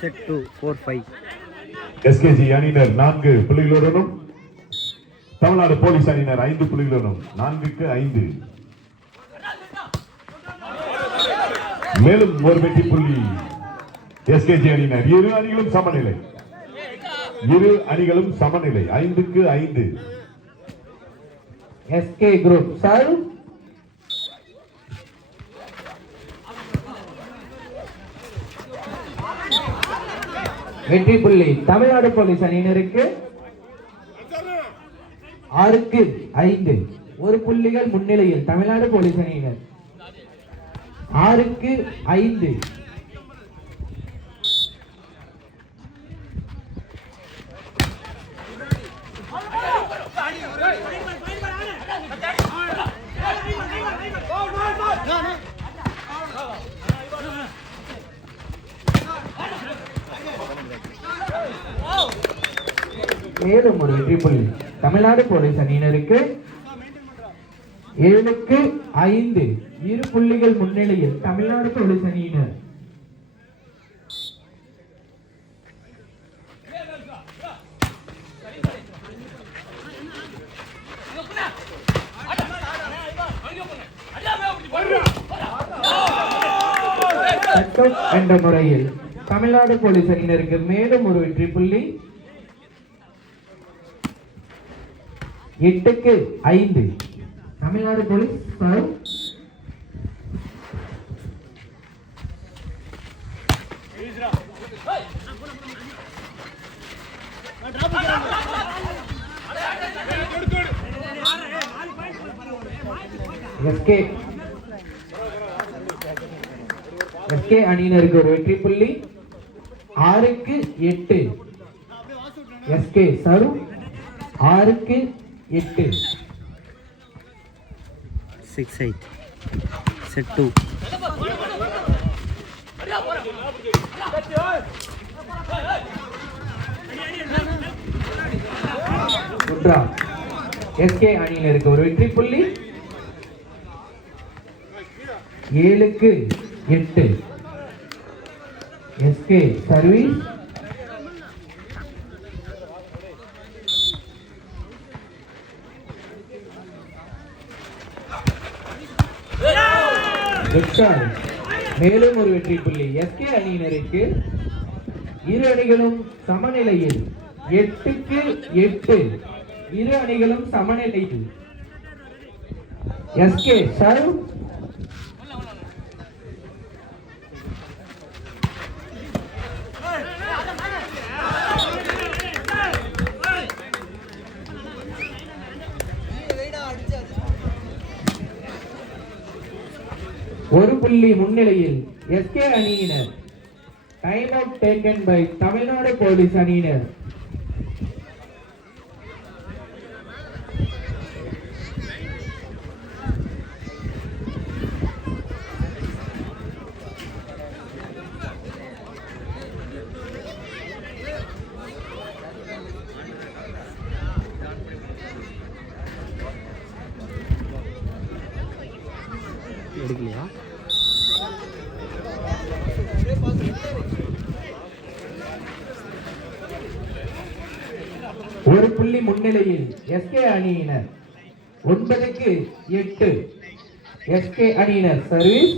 Set 2 4 5. SKG அணியினர் 4 புள்ளிகளுடனும் Tamil Nadu police அணியினர் 5 புள்ளிகளுடனும் 4க்கு 5. மேலும் ஒரு வெற்றி புள்ளி எஸ்கேஜி அணியினர். இரு அணிகளும் சமநிலை. 5க்கு 5. SK group serve. வெற்றி புள்ளி தமிழ்நாடு போலீஸ் அணியினருக்கு. 6க்கு 5. ஒரு புள்ளிகள் முன்னிலையில் தமிழ்நாடு போலீஸ் அணியினர். 6க்கு 5. மேலும் ஒரு வெற்றி புள்ளி தமிழ்நாடு போலீஸ் அணியினருக்கு. 7க்கு 5. இரு புள்ளிகள் முன்னிலையில் தமிழ்நாடு போலீஸ் அணியினர். என்ற முறையில் தமிழ்நாடு போலீஸ் அணியினருக்கு மேலும் ஒரு வெற்றி புள்ளி. 8க்கு 5. Tamil Nadu police serve. எஸ்கே அணியினருக்கு ஒரு வெற்றி புள்ளி. 6க்கு 8. S K serve. 6க்கு 8. 6 8. செட் 2. எஸ்கே அணியினருக்கு ஒரு வெற்றி புள்ளி. 7க்கு 8. S K service. மேலும் ஒரு வெற்றி புள்ளி எஸ்கே அணியினருக்கு. இரு அணிகளும் சமநிலையில். 8க்கு 8. இரு அணிகளும் சமநிலையில். SK serve. ஒரு புள்ளி முன்னிலையில் எஸ்கே அணியினர். Time out taken by Tamil Nadu police அணியினர். எடுக்கலையா? ஒரு புள்ளி முன்னிலையில் எஸ்கே அணியினர். 9க்கு 8. எஸ்கே அணியினர் சர்வீஸ்.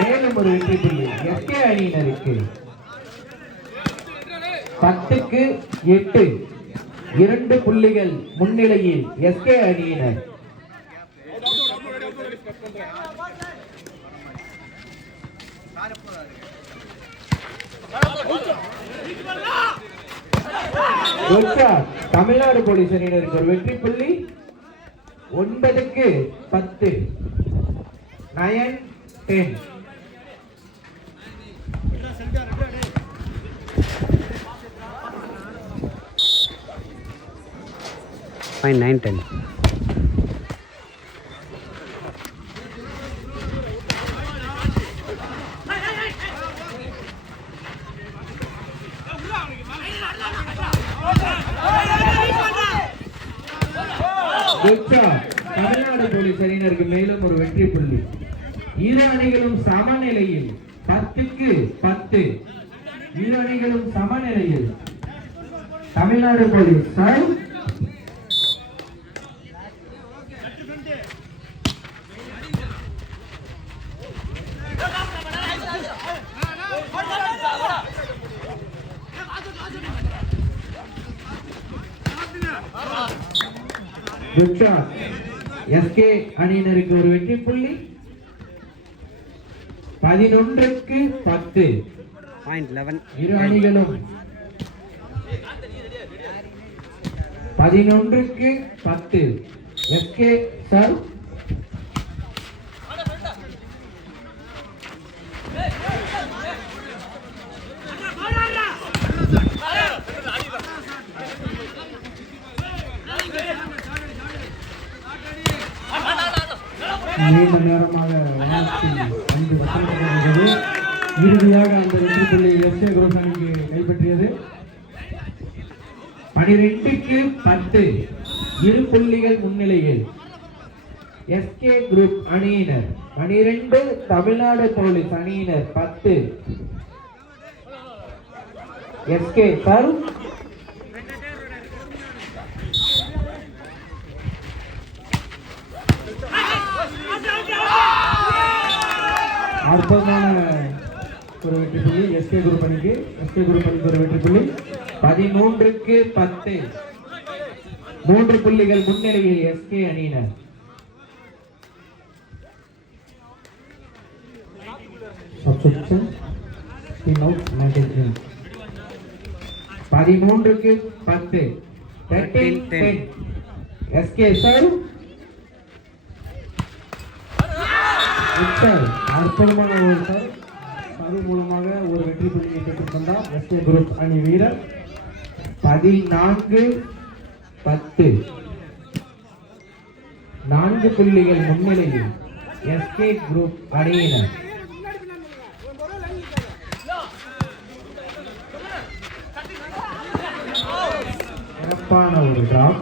மேலும் ஒரு வெற்றி புள்ளி எஸ்கே அணியினருக்கு. 10க்கு 8. 2 புள்ளிகள் முன்னிலையில் எஸ்கே அணியினர். தமிழ்நாடு போலீஸ் அணியினருக்கு ஒரு வெற்றி புள்ளி. 9க்கு 10. 9 10. Fine 9 10. தமிழ்நாடு போலீஸ் அணியினர் அணியினருக்கு மேலும் ஒரு வெற்றி புள்ளி. இரு அணிகளும் சமநிலையில் 10க்கு 10. இரு அணிகளும் சமநிலையில். Tamil Nadu police serve. எஸ்கே அணியினருக்கு ஒரு வெற்றி புள்ளி. 11க்கு 10. பாயிண்ட் 11. இரு அணிகளும் 11க்கு 10. SK serve. நீண்ட நேரமாக வானத்தில் 5 வசனப்படுகிறது. இறுதியாக அந்த வெற்றி புள்ளி எஸ்கே குரூப் அணிக்கு கைப்பற்றியது. 12க்கு 10. இரு புள்ளிகள் முன்னிலையில். எஸ்கே குரூப் அணியினர் 12, தமிழ்நாடு போலீஸ் அணியினர் 10. SK serve. அற்புதமான ஒரு வெற்றி புள்ளி எஸ்கே குரூப் அணிக்கு. எஸ்கே குரூப் அணிக்கு ஒரு வெற்றி புள்ளி. 13க்கு 10. 3 புள்ளிகள் முன்னிலையில் எஸ்கே அணியினர். Substitution team out 19. 13க்கு 10. 13-10. SK serve. அற்புதமான ஒரு சர்வ் மூலமாக ஒரு வெற்றி புள்ளியை பெற்றுக் கொண்டார் எஸ்கே குரூப் அணி வீரர். 14-10. 4 புள்ளிகள் முன்னிலையில் எஸ்கே குரூப் அணியினர். சிறப்பான ஒரு டிராப்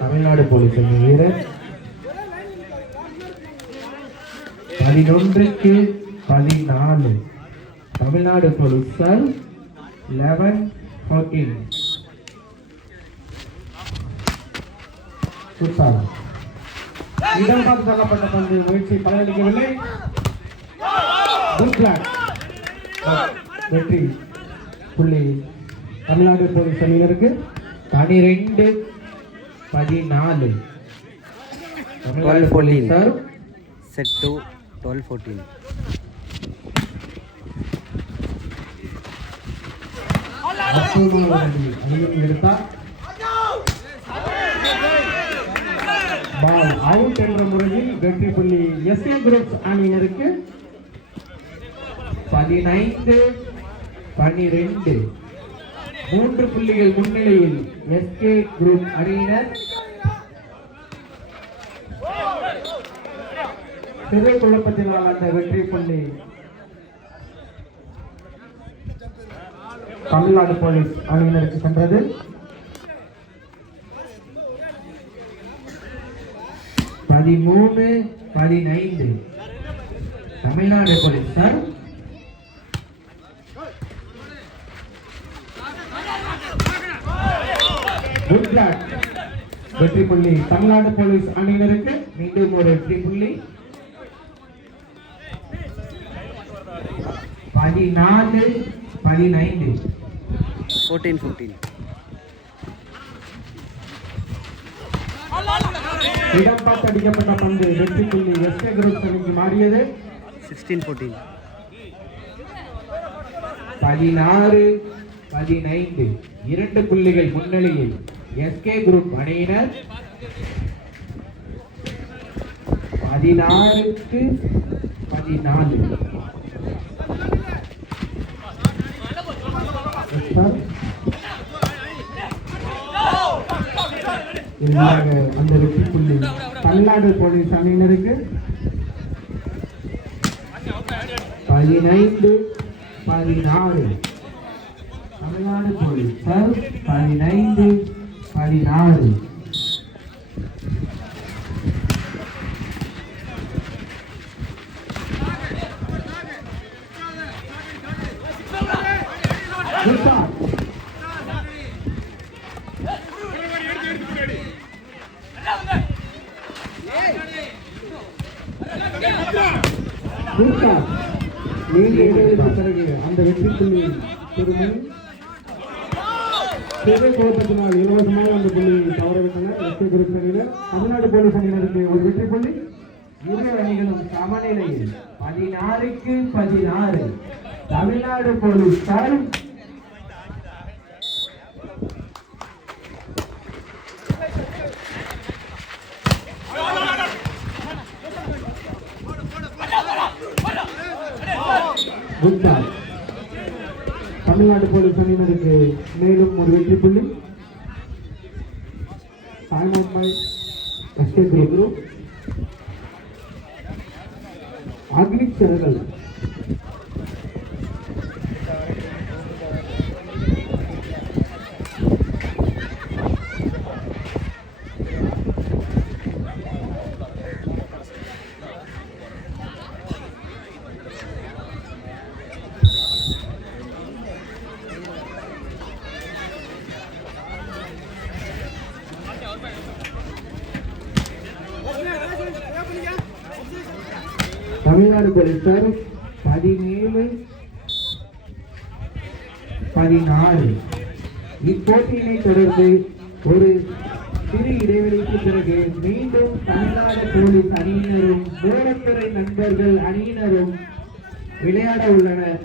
தமிழ்நாடு போலீஸ் அணி வீரர். 11க்கு 14. Tamil Nadu police serve. 11-14. இடம் பார்த்து தள்ளப்பட்ட பந்து முயற்சி பலனளிக்கவில்லை. வெற்றி புள்ளி தமிழ்நாடு போலீஸ் அணியினருக்கு. 12-14. Tamil Nadu police serve. செட் 2 12-14. அணியும் எடுத்தார். பால் அவுட் என்ற முறையில் வெற்றி புள்ளி எஸ்கே குரூப் அணியினருக்கு. 15-12. 3 புள்ளிகள் முன்னிலையில் எஸ்கே குரூப் அணியினர். சிறு குழப்பத்தினால் அந்த வெற்றி புள்ளி தமிழ்நாடு போலீஸ் அணியினருக்கு சென்றது. 13-15. Tamil Nadu police sir. Good block. வெற்றி புள்ளி தமிழ்நாடு போலீஸ் அணியினருக்கு. மீண்டும் ஒரு வெற்றி புள்ளி. 14-15. 14-15. இடம் பார்த்து அடிக்கப்பட்ட பந்து வெற்றி புள்ளி எஸ்கே குரூப் அணிக்கு மாறியது. 16-14. 16-15. 2 புள்ளிகள் முன்னிலையில் எஸ்கே குரூப் அணியினர். 16-14. அந்த வெற்றி புள்ளி தமிழ்நாடு போலீஸ் அணியினருக்கு. 15-16. தமிழ்நாடு போலீஸ் சார். 15-16. நீண்ட இடைவெளிக்கு பிறகு அந்த வெற்றி புள்ளி பெருமை சேவை கோட்டத்தினால் இலவசமாக அந்த புள்ளியை தவறவிட்டனர் எஸ்கே குரூப் அணியினர். தமிழ்நாடு போலீஸ் அணியினருக்கு ஒரு வெற்றி புள்ளி. இரு அணிகளும் சமநிலையில் 16க்கு 16. தமிழ்நாடு போலீசார் தமிழ்நாடு போலீஸ் அணியினருக்கு மேலும் ஒரு வெற்றி புள்ளி. Time out by S K group. அக்னிக் செருகல் தமிழ்நாடு போலீசார் 17-14. இப்போட்டியினை தொடர்ந்து ஒரு சிறு இடைவெளிக்கு பிறகு மீண்டும் தமிழ்நாடு போலீஸ் அணியினரும் வேடத்துறை நண்பர்கள் அணியினரும் விளையாட உள்ளனர்.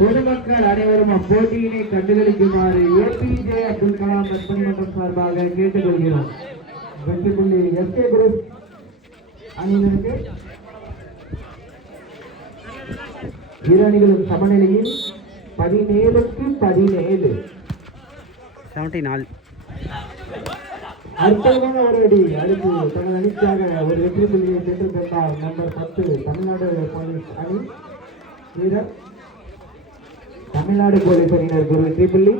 பொதுமக்கள் அனைவரும் அப்போட்டியினை கண்டுகளிக்குமாறு ஏபிஜே அப்துல் கலாம் நற்பணி மன்றம் சார்பாக கேட்டுக்கொள்கிறோம். வெற்றி புள்ளி எஸ்கே குரூப் அணியினருக்கு. இரு அணிகளும் சமநிலையில் 17க்கு 17. 74. அற்புதமான ஒரு அடி அடுத்து தனது அணிக்காக ஒரு வெற்றி புள்ளியை பெற்றுத் தந்தார் நம்பர் 10 தமிழ்நாடு போலீஸ் அணி வீரர். தமிழ்நாடு போலீஸ் அணியினருக்கு ஒரு வெற்றி புள்ளி.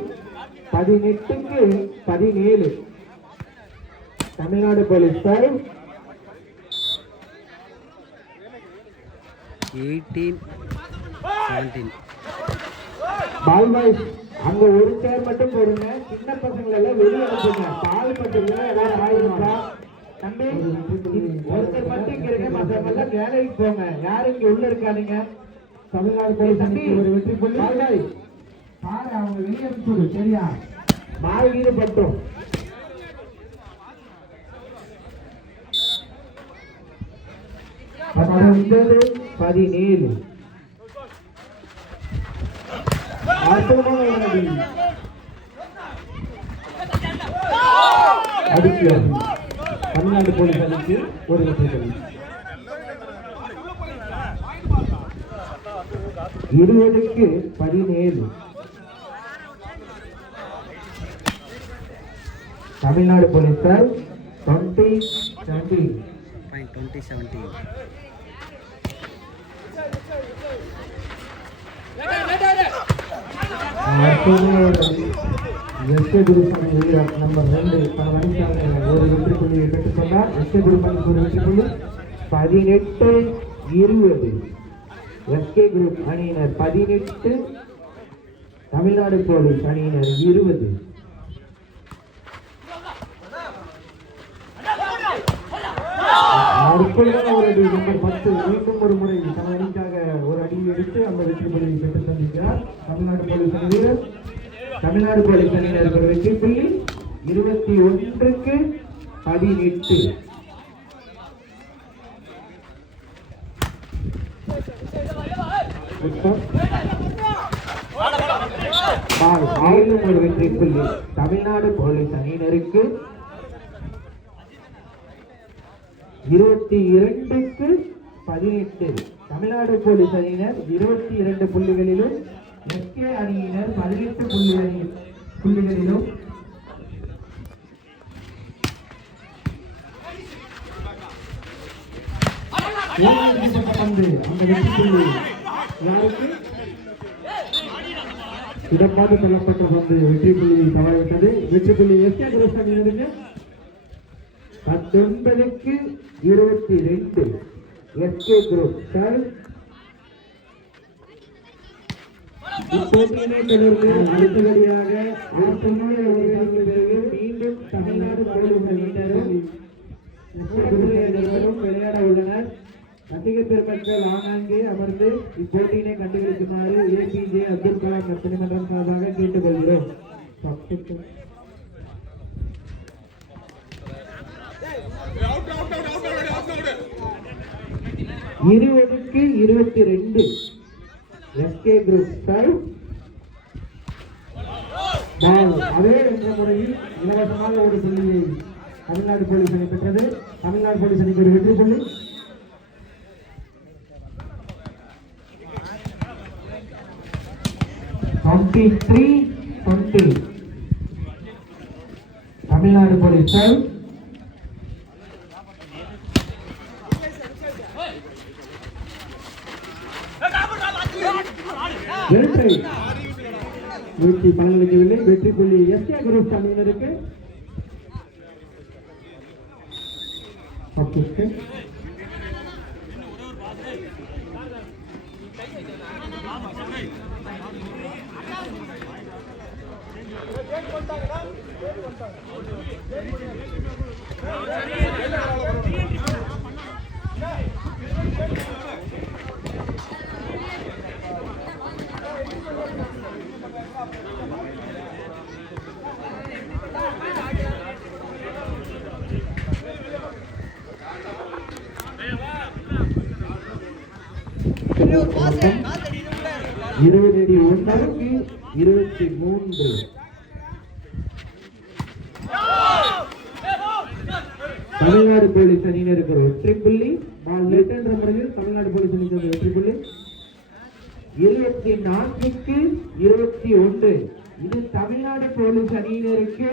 18க்கு 17. தமிழ்நாடு போலீசார் 18-17. பால் பாய்ஸ் அங்க ஒரு சேர் மட்டும் போடுங்க. சின்ன பசங்களை எல்லாம் வெளியே அனுப்புங்க. பால் மட்டும் எல்லாரும் ஆயிடுங்களா தம்பி? ஒருத்தர் மட்டும் இங்க இருக்க, மற்றவங்க எல்லாம் கேலரிக்கு போங்க. யாரும் இங்க உள்ள இருக்காதீங்க. தமிழ்நாடு போலீஸ் அணிக்கு ஒரு வெற்றி புள்ளி. பால் பாய் பாரு, அவங்க வெளியே அனுப்பிச்சு சரியா? பால் வீடு பட்டும். பதினேழு அடுத்து தமிழ்நாடு போலீஸ் அணிக்கு ஒரு வெற்றி புள்ளி. 20க்கு 17. தமிழ்நாடு போலீசார் 20-17. 20-17. எஸ்கே குரூப் அணி வீரர் நம்பர் 2 தனது அணிக்காக ஒரு வெற்றி புள்ளியை பெற்றுக் கொண்டார். எஸ்கே குரூப் அணிக்கு ஒரு வெற்றி புள்ளி. 18-20. எஸ்கே குரூப் அணியினர் 18, தமிழ்நாடு போலீஸ் அணியினர் 20. அற்புதமான ஒரு அடி நம்பர் 10 மீண்டும் ஒரு முறை தனது அணிக்காக ஒரு அடியை எடுத்து அந்த வெற்றி புள்ளியை பெற்றுத் தந்திருக்கிறார் தமிழ்நாடு போலீஸ் அணி வீரர். தமிழ்நாடு போலீஸ் அணியினர் ஒரு வெற்றி புள்ளி. 21க்கு 18. மேலும் ஒரு வெற்றி புள்ளி தமிழ்நாடு போலீஸ் அணியினருக்கு. 22க்கு 18. தமிழ்நாடு போலீஸ் அணியினர் 22 புள்ளிகளிலும் எஸ்கே அணியினர் 18 புள்ளிகளிலும் பந்து அந்த வெற்றி புள்ளி யாருக்கு? இடப்பாடு செல்லப்பட்ட பந்து வெற்றி புள்ளியை தவறவிட்டது. வெற்றி புள்ளி எஸ்கே குரூப் அணியினருக்கு. 19க்கு 22. எஸ்கே குரூப் சார். இப்போட்டியினை தொடர்ந்து அடுத்தபடியாக பிறகு மீண்டும் தமிழ்நாடு போலீஸ் அணியினரும் விளையாட உள்ளனர். ரசிக பெருமக்கள் ஆங்காங்கே அமர்ந்து இப்போட்டியினை கண்டுகளிக்குமாறு ஏபிஜே அப்துல் கலாம் நற்பணி மன்றம் சார்பாக கேட்டுக்கொள்கிறோம். 20க்கு 22 எஸ்கே குரூப் சர்வ் பால். அதே என்ற முறையில் இலவசமாக ஒரு புள்ளியை தமிழ்நாடு போலீஸ் அணி பெற்றது. தமிழ்நாடு போலீஸ் அணிக்கு ஒரு வெற்றி புள்ளி. Tamil Nadu police serve. வெற்றி பலனளிக்கவில்லை. வெற்றி புள்ளி எஸ்கே குரூப் அணியினருக்கு. இருபத்தி 23 தமிழ்நாடு போலீஸ் அணியினருக்கு வெற்றி புள்ளி. லெட் என்ற முறையில் தமிழ்நாடு போலீஸ் அணிக்கு வெற்றி புள்ளி. 24க்கு 21 இது தமிழ்நாடு போலீஸ் அணியினருக்கு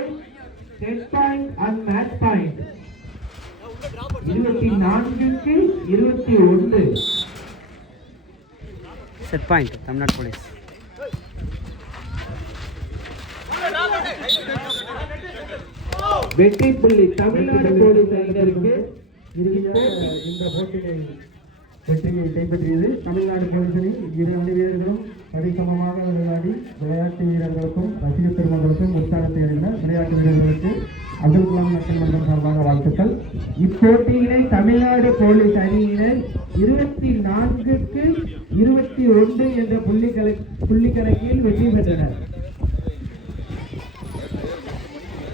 set point and match point. 24க்கு 21 செட் பாயிண்ட் தமிழ்நாடு போலீஸ். வெற்றி புள்ளி தமிழ்நாடு போலீஸ் அணியினருக்கு. இந்த போட்டியை வெற்றியை கைப்பற்றியது தமிழ்நாடு போலீஸ் அணி. இரு அணி வீரர்களும் சரிசமமாக விளையாடி விளையாட்டு வீரர்களுக்கும் ரசிக பெருமக்களுக்கும் உற்சாகத்தை அடைந்த விளையாட்டு வீரர்களுக்கு அப்துல் கலாம் நற்பணி மன்றம் சார்பாக வாழ்த்துக்கள். இப்போட்டியினை தமிழ்நாடு போலீஸ் அணியினர் 24க்கு 21 என்ற புள்ளி கணக்கில் வெற்றி பெற்றனர்.